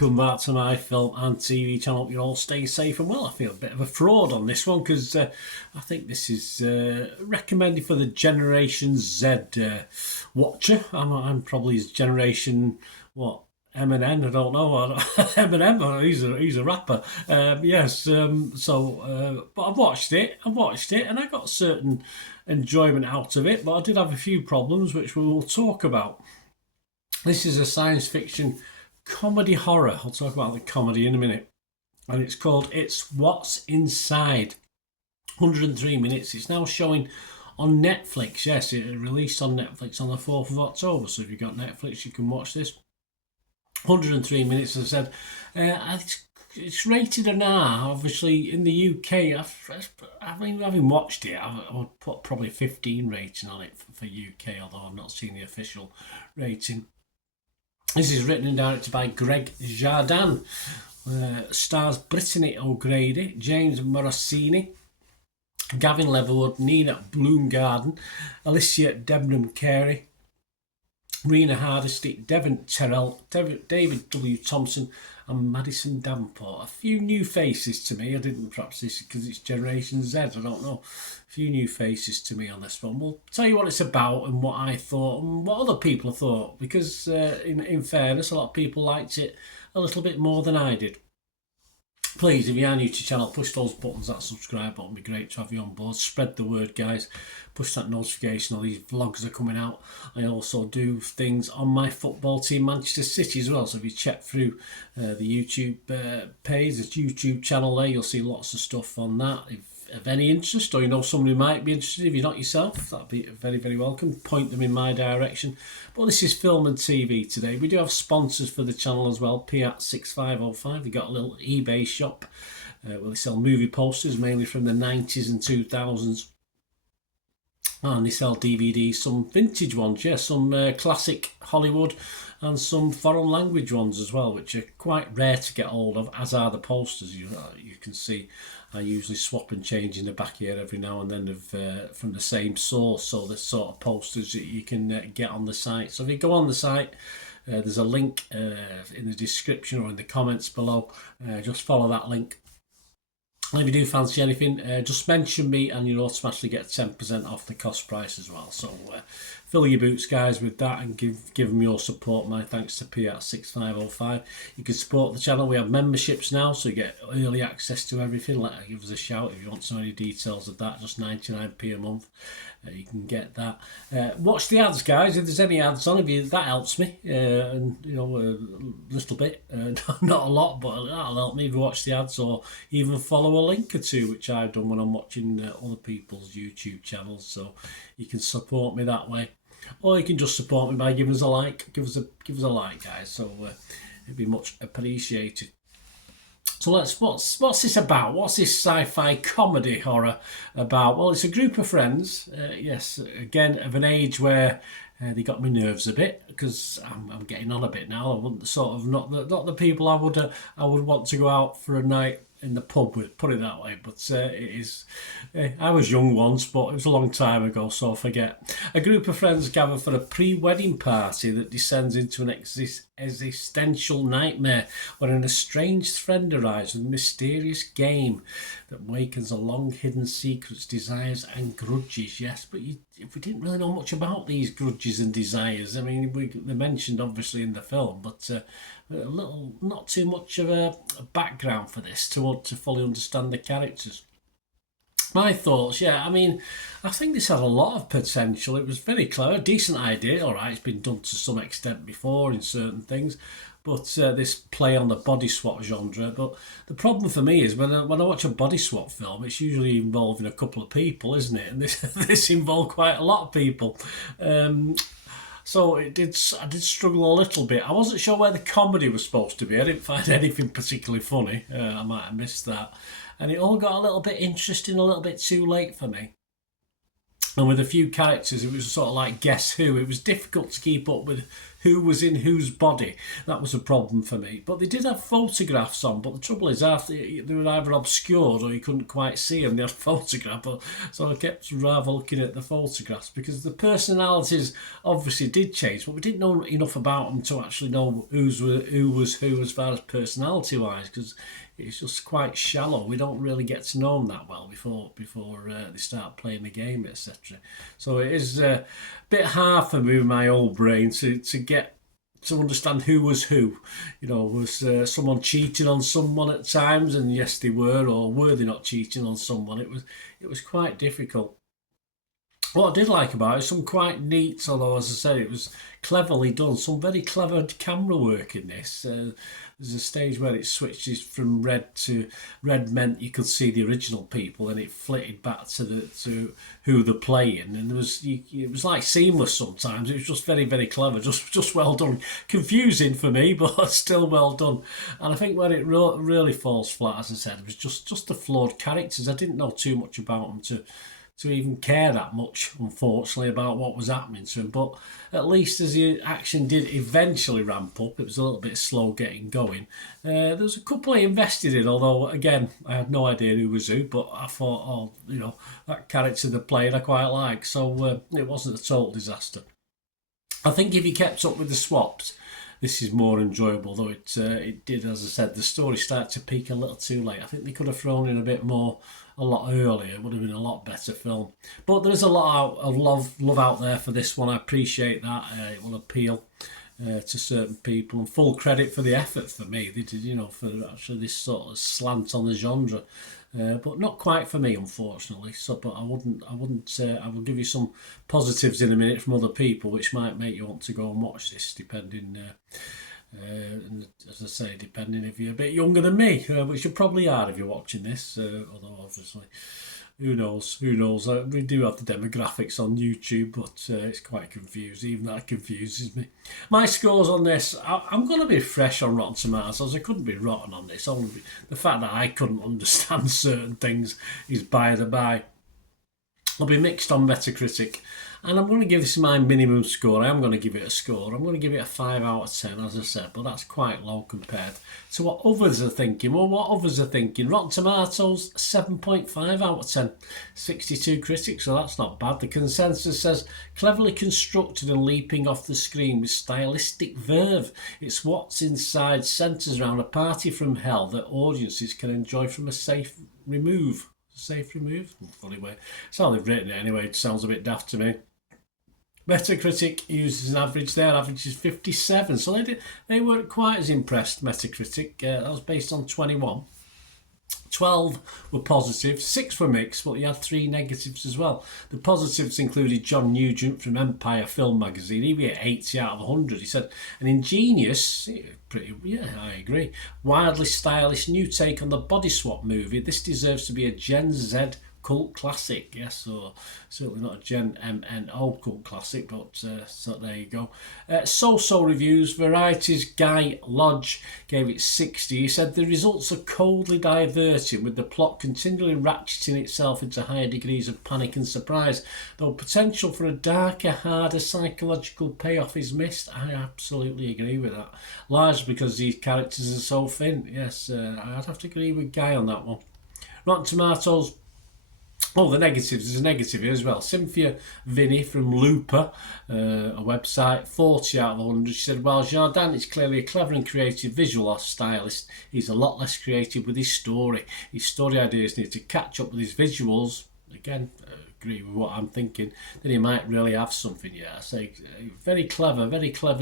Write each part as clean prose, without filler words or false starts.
welcome back to my film and TV channel. Hope you're all staying safe and well. I feel a bit of a fraud on this one because I think this is recommended for the Generation Z watcher. I'm probably his generation, what, Eminem? I don't know. Eminem, he's a rapper. But I've watched it, and I got certain enjoyment out of it, but I did have a few problems, which we will talk about. This is a science fiction comedy horror. I'll talk about the comedy in a minute. And it's called It's What's Inside. 103 minutes. It's now showing on Netflix. Yes, it released on Netflix on the 4th of October. So if you've got Netflix, you can watch this. 103 minutes, as I said. It's rated an R. Obviously, in the UK, having watched it, I would put probably 15 rating on it for UK, although I've not seen the official rating. This is written and directed by Greg Jardin. Stars Brittany O'Grady, James Morosini, Gavin Leatherwood, Nina Bloomgarden, Alicia Debnam Carey, Rena Hardesty, Devon Terrell, David W. Thompson, and Madison Davenport. A few new faces to me. I didn't, perhaps this because it's Generation Z, I don't know. A few new faces to me on this one. We'll tell you what it's about and what I thought and what other people thought, because in fairness, a lot of people liked it a little bit more than I did. Please, if you are new to the channel, push those buttons, that subscribe button. It'd be great to have you on board. Spread the word, guys. Push that notification. All these vlogs are coming out. I also do things on my football team, Manchester City, as well. So if you check through the YouTube page, the YouTube channel there, you'll see lots of stuff on that. If of any interest, or you know somebody who might be interested, if you're not yourself, that'd be very, very welcome. Point them in my direction. But this is film and TV today. We do have sponsors for the channel as well. Piat6505, they've got a little eBay shop where they sell movie posters, mainly from the 90s and 2000s. And they sell DVDs, some vintage ones, yeah, some classic Hollywood and some foreign language ones as well, which are quite rare to get hold of, as are the posters. You can see I usually swap and change in the back here every now and then from the same source, so the sort of posters that you can get on the site. So if you go on the site, there's a link in the description or in the comments below. Just follow that link. And if you do fancy anything, just mention me and you'll automatically get 10% off the cost price as well. So fill your boots, guys, with that, and give them your support. My thanks to Piat6505. You can support the channel. We have memberships now, so you get early access to everything. Give us a shout if you want to know any details of that. Just 99p a month. You can get that. Watch the ads, guys. If there's any ads on, that helps me, and a little bit, not a lot, but that'll help me if you watch the ads, or even follow a link or two, which I've done when I'm watching other people's YouTube channels. So you can support me that way, or you can just support me by giving us a like. Give us a like, guys. So it'd be much appreciated. So what's this about? What's this sci-fi comedy horror about? Well, it's a group of friends, yes, again, of an age where they got my nerves a bit, because I'm getting on a bit now. I wouldn't not the people I would want to go out for a night in the pub with, put it that way. But it is, I was young once, but it was a long time ago, so I forget. A group of friends gather for a pre-wedding party that descends into an existential nightmare when an estranged friend arrives with a mysterious game that wakens a long-hidden secrets, desires and grudges. Yes, but if we didn't really know much about these grudges and desires, I mean, they're mentioned obviously in the film, but not too much of a background for this to fully understand the characters. My thoughts, yeah, I mean, I think this had a lot of potential. It was very clever, decent idea. All right, it's been done to some extent before in certain things, but this play on the body swap genre. But the problem for me is when I watch a body swap film, it's usually involving a couple of people, isn't it? And this involved quite a lot of people. So I did struggle a little bit. I wasn't sure where the comedy was supposed to be. I didn't find anything particularly funny. I might have missed that. And it all got a little bit interesting a little bit too late for me. And with a few characters, it was sort of like Guess Who. It was difficult to keep up with who was in whose body. That was a problem for me. But they did have photographs on. But the trouble is, after they were either obscured or you couldn't quite see them. They had photographs. So I kept rather looking at the photographs because the personalities obviously did change, but we didn't know enough about them to actually know who was who as far as personality-wise, because it's just quite shallow. We don't really get to know them that well before they start playing the game, etc. So it is a bit hard for me with my old brain to get to understand who was who. Was someone cheating on someone at times, and yes, they were, or were they not cheating on someone? It was quite difficult. What I did like about it is some quite neat, although as I said, it was cleverly done, some very clever camera work in this. There's a stage where it switches from red to red meant you could see the original people, and it flitted back to who they're playing, and it was like seamless sometimes. It was just very, very clever, just well done. Confusing for me, but still well done. And I think where it really falls flat, as I said, was just the flawed characters. I didn't know too much about them to even care that much, unfortunately, about what was happening to him. But at least as the action did eventually ramp up, it was a little bit slow getting going. There was a couple I invested in, although, again, I had no idea who was who, but I thought, that character they played I quite like, so it wasn't a total disaster. I think if you kept up with the swaps, this is more enjoyable, though it did, as I said, the story started to peak a little too late. I think they could have thrown in a bit more a lot earlier. It would have been a lot better film. But there is a lot of love out there for this one. I appreciate that. It will appeal to certain people, and full credit for the effort for me. They did, for actually this sort of slant on the genre. But not quite for me, unfortunately. But I wouldn't. I will give you some positives in a minute from other people, which might make you want to go and watch this, depending. And as I say, depending if you're a bit younger than me, which you probably are if you're watching this. Although obviously, who knows? We do have the demographics on YouTube, but it's quite confusing. Even that confuses me. My scores on this, I'm going to be fresh on Rotten Tomatoes. I couldn't be rotten on this. Only the fact that I couldn't understand certain things is by the by. I'll be mixed on Metacritic. And I'm going to give this my minimum score. I am going to give it a score. I'm going to give it a 5 out of 10, as I said, but that's quite low compared to what others are thinking. Well, what others are thinking. Rotten Tomatoes, 7.5 out of 10. 62 critics, so that's not bad. The consensus says, cleverly constructed and leaping off the screen with stylistic verve. It's what's inside centres around a party from hell that audiences can enjoy from a safe remove. Safe remove? Funny way. It's how they've written it anyway. It sounds a bit daft to me. Metacritic uses an average. Their average is 57, so they weren't quite as impressed. Metacritic, that was based on 21. 12 were positive, 6 were mixed, but you had 3 negatives as well. The positives included John Nugent from Empire Film Magazine. He gave 80 out of 100. He said, an ingenious, I agree, wildly stylish new take on the body swap movie. This deserves to be a Gen Z cult classic. Yes, or certainly not a Gen MNO cult classic, but so there you go. So reviews. Variety's Guy Lodge gave it 60. He said the results are coldly diverting, with the plot continually ratcheting itself into higher degrees of panic and surprise, though potential for a darker, harder psychological payoff is missed. I absolutely agree with that, largely because these characters are so thin. Yes, I'd have to agree with Guy on that one. Rotten Tomatoes. Oh, the negatives. There's a negative here as well. Cynthia Vinny from Looper, a website, 40 out of 100. She said, while Jardin is clearly a clever and creative visual stylist, he's a lot less creative with his story. His story ideas need to catch up with his visuals. Again, agree with what I'm thinking. Then he might really have something. Yeah, I say very clever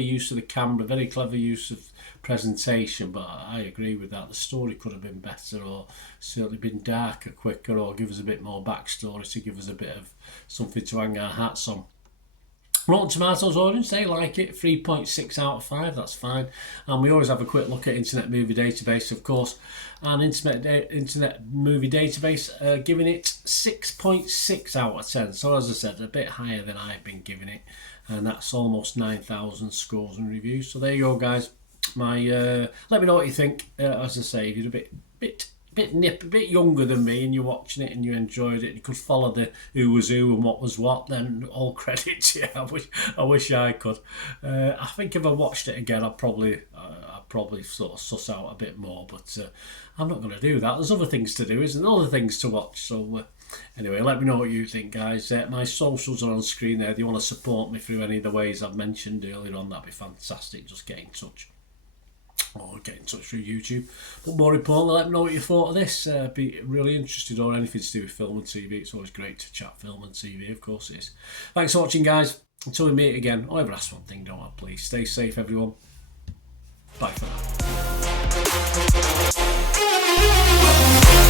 use of the camera, very clever use of presentation, but I agree with that. The story could have been better, or certainly been darker, quicker, or give us a bit more backstory to give us a bit of something to hang our hats on. Rotten Tomatoes audience, they like it, 3.6 out of 5, that's fine. And we always have a quick look at Internet Movie Database, of course, and Internet Movie Database giving it 6.6 out of 10. So as I said, a bit higher than I've been giving it, and that's almost 9,000 scores and reviews. So there you go, guys. Let me know what you think. As I say, if you're a bit a bit younger than me, and you're watching it and you enjoyed it, you could follow the who was who and what was what, then all credit to you. I wish I could. I think if I watched it again, I'd probably sort of suss out a bit more, but I'm not going to do that. There's other things to do, isn't there? Other things to watch. So anyway, let me know what you think, guys. My socials are on screen there. If you want to support me through any of the ways I've mentioned earlier on, that'd be fantastic. Just get in touch. Or get in touch through YouTube. But more importantly, let me know what you thought of this. Be really interested, or anything to do with film and TV. It's always great to chat film and TV, of course it is. Thanks for watching, guys. Until we meet again, I'll ever ask one thing, don't I? Please stay safe, everyone. Bye for now.